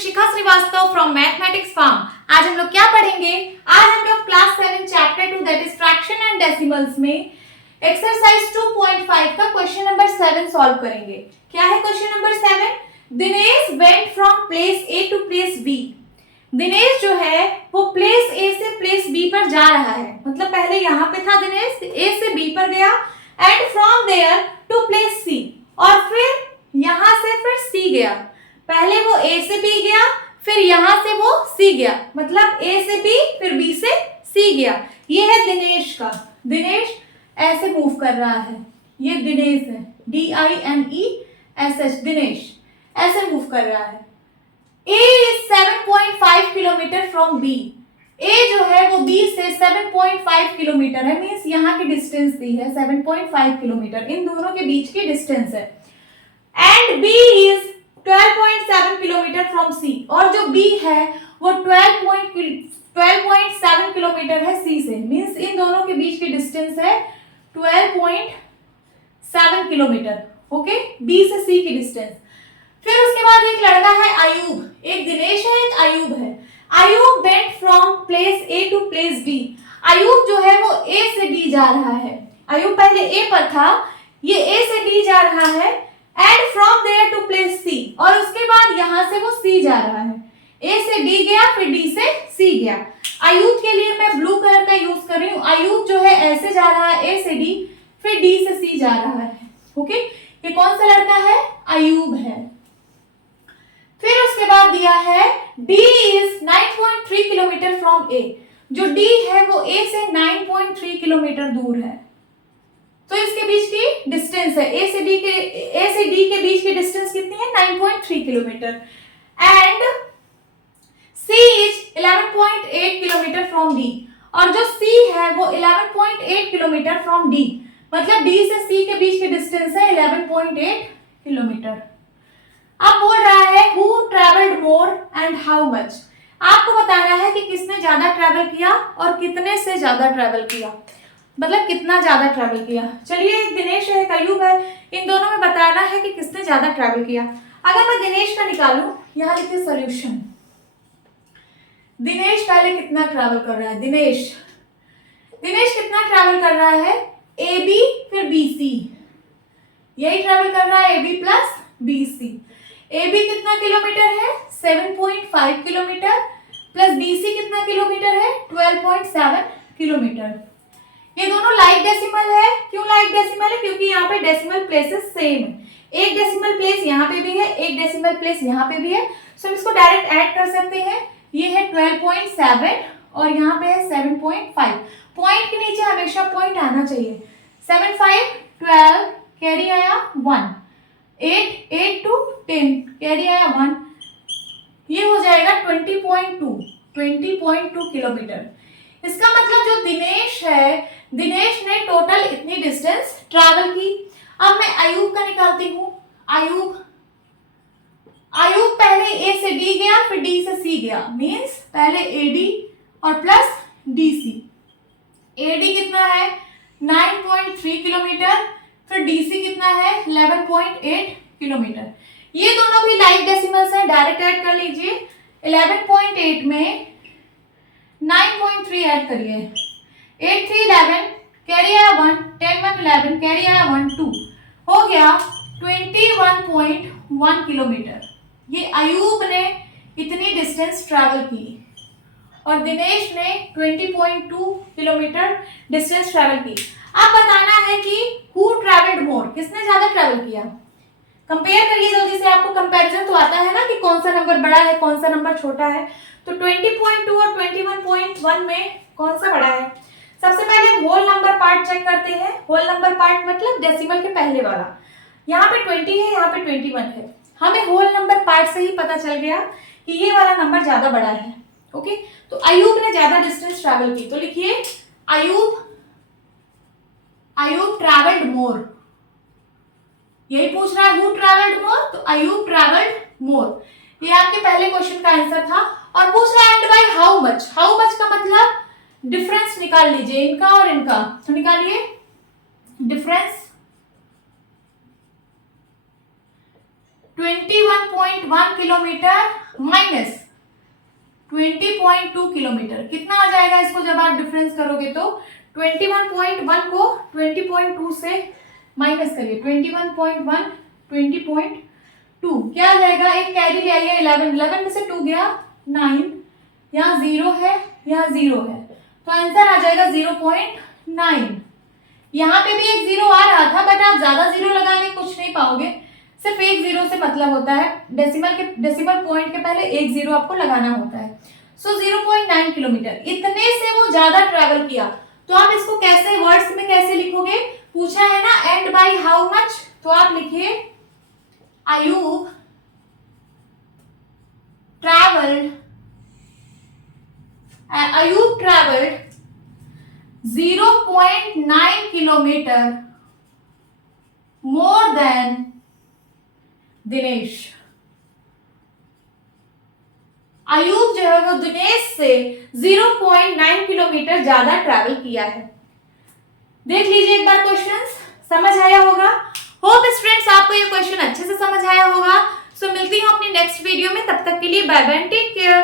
Shikha Srivastava from mathematics farm. आज हम लोग क्या पढ़ेंगे? आज हम लोग class 7 chapter 2 that is fraction and decimals में एक्सरसाइज 2.5 का क्वेश्चन नंबर 7 सॉल्व करेंगे। क्या है question number 7? Dinesh went from place A to place B. Dinesh जो है वो प्लेस ए से प्लेस बी पर जा रहा है, मतलब पहले यहाँ पे था दिनेश, ए से बी पर गया and from there to place C, और फिर यहाँ से फिर सी गया। पहले वो ए से बी गया, फिर यहाँ से वो सी गया, मतलब ए से बी फिर बी से सी गया। ये है दिनेश का, दिनेश ऐसे मूव कर रहा है, ये दिनेश है, DINESH, दिनेश ऐसे मूव कर रहा है। A is 7.5 kilometre from B। A जो है वो B से 7.5 किलोमीटर है, मीन्स यहाँ की डिस्टेंस दी है 7.5 किलोमीटर, इन दोनों के बीच की डिस्टेंस है। And B is 12.7 kilometre from C, और जो B है वो 12.7 किलोमीटर है C से, मीन्स इन दोनों के बीच की डिस्टेंस है 12.7 किलोमीटर। ओके, B से C की डिस्टेंस। फिर उसके बाद एक लड़का है आयुब, एक दिनेश है एक आयुब है। Ayub went from place A to place B. Ayub जो है वो ए से बी जा रहा है, आयुब पहले ए पर था, ये ए से बी जा रहा है and from there to place C, और उसके बाद यहां से वो सी जा रहा है। ए से डी गया फिर डी से सी गया। आयुब के लिए मैं ब्लू कलर का यूज कर रही हूँ। आयुब जो है ऐसे जा रहा है, ए से डी फिर डी से सी जा रहा है। ओके, ये कौन सा लड़का है? आयुब है। फिर उसके बाद दिया है D is 9.3 kilometre from A। जो D है वो A से 9.3 किलोमीटर दूर है, तो इसके बीच की डिस्टेंस है A से D के बीच की डिस्टेंस कितनी है? 9.3 kilometre. And C is 11.8 kilometre from D, और जो C है वो 11.8 किलोमीटर फ्रॉम D, मतलब D से C के बीच की डिस्टेंस है 11.8 किलोमीटर। अब बोल रहा है who traveled more and how much। आपको बताना है कि किसने ज्यादा ट्रैवल किया और कितने से ज्यादा ट्रैवल किया, मतलब कितना ज्यादा ट्रैवल किया। चलिए, एक दिनेश है एक आयुब है, इन दोनों में बताना है कि किसने ज्यादा ट्रैवल किया। अगर मैं दिनेश का निकालूं, यहाँ लिखिए सॉल्यूशन। दिनेश पहले कितना ट्रैवल कर रहा है? दिनेश कितना ट्रैवल कर रहा है? AB फिर BC, यही ट्रैवल कर रहा है AB प्लस BC। AB कितना किलोमीटर है? 7.5 किलोमीटर, प्लस BC कितना किलोमीटर है? 12.7 किलोमीटर। ये दोनों लाइक डेसिमल है। क्यों लाइक डेसिमल है? क्योंकि यहाँ पे डेसिमल प्लेसेस सेम है, एक डेसिमल प्लेस यहाँ पे भी है, एक डेसिमल प्लेस यहाँ पे भी है, सो हम इसको डायरेक्ट ऐड कर सकते हैं। ये है 12.7 और यहाँ पे है 7.5। पॉइंट के नीचे हमेशा पॉइंट आना चाहिए। 7 5 12 कैरी आया 1, 8 8 टू 10 कैरी आया 1, ये हो जाएगा 20.2 किलोमीटर। इसका मतलब जो दिनेश है, दिनेश ने टोटल इतनी डिस्टेंस ट्रैवल की। अब मैं आयुब का निकालती हूँ। आयुब पहले ए से डी गया फिर डी से सी गया, मीन्स पहले AD और प्लस DC। AD कितना है? 9.3 किलोमीटर, फिर DC कितना है? 11.8 किलोमीटर। ये दोनों भी लाइक डेसिमल्स हैं, डायरेक्ट ऐड कर लीजिए। 11.8 में 9.3 ऐड करिए, 8 3 11 कैरी आया 1, 10 1 11 कैरी आया 1 2, हो गया 21.1 किलोमीटर। ये आयुब ने इतनी डिस्टेंस ट्रैवल की और दिनेश ने 20.2 किलोमीटर डिस्टेंस ट्रैवल की। अब बताना है कि who traveled more, किसने ज्यादा ट्रैवल किया। कंपेयर करिए जल्दी से, आपको कंपैरिजन तो आता है ना कि कौन सा नंबर बड़ा है कौन सा नंबर छोटा है। तो 20.2 और 21.1 में कौन सा बड़ा है? सबसे पहले होल नंबर पार्ट चेक करते हैं। होल नंबर पार्ट मतलब डेसिमल के पहले वाला। यहाँ पे 20 है, यहाँ पे 21 है। हमें होल नंबर पार्ट से ही पता चल गया कि ये वाला नंबर ज्यादा बड़ा है। ओके, तो आयुब ने ज्यादा डिस्टेंस ट्रैवल की, तो लिखिए आयुब ट्रैवल्ड मोर। यही पूछ रहा है हु ट्रैवल्ड मोर, तो आयुब ट्रैवल्ड मोर। ये आपके पहले क्वेश्चन का आंसर था। और पूछ रहा है and by how much. How much का मतलब डिफरेंस निकाल लीजिए, इनका और इनका, तो निकालिए डिफरेंस। 21.1 kilometre minus 20.2 kilometre. कितना आ जाएगा इसको जब आप डिफरेंस करोगे तो 21.1 को 20.2 से माइनस करिए, 21.1 20.2 क्या आ जाएगा, एक कैरी ले आइए 11, 11 में से 2 गया 9, यहाँ 0 है यहाँ 0 है, तो आंसर आ जाएगा 0.9। यहाँ पे भी एक 0 आ रहा था बट आप ज्यादा 0 लगाने कुछ नहीं पाओगे, सिर्फ एक 0 से मतलब होता है, डेसिमल पॉइंट के पहले एक 0 आपको लगाना होता है। सो 0.9 किलोमीटर, इतने से वो ज्यादा ट्रेवल किया। तो आप इसको कैसे वर्ड्स में कैसे लिखोगे, पूछा है ना एंड बाय हाउ मच, तो आप लिखिए Ayub travelled 0.9 kilometre more than Dinesh. Ayub जो है वो दिनेश से 0.9 किलोमीटर ज्यादा ट्रैवल किया है। देख लीजिए एक बार क्वेश्चंस, समझ आया होगा। होप स्टूडेंट्स आपको ये क्वेश्चन अच्छे से समझ आया होगा। सो मिलती हूँ अपनी नेक्स्ट वीडियो में, तब तक के लिए बाय बाय, टेक केयर।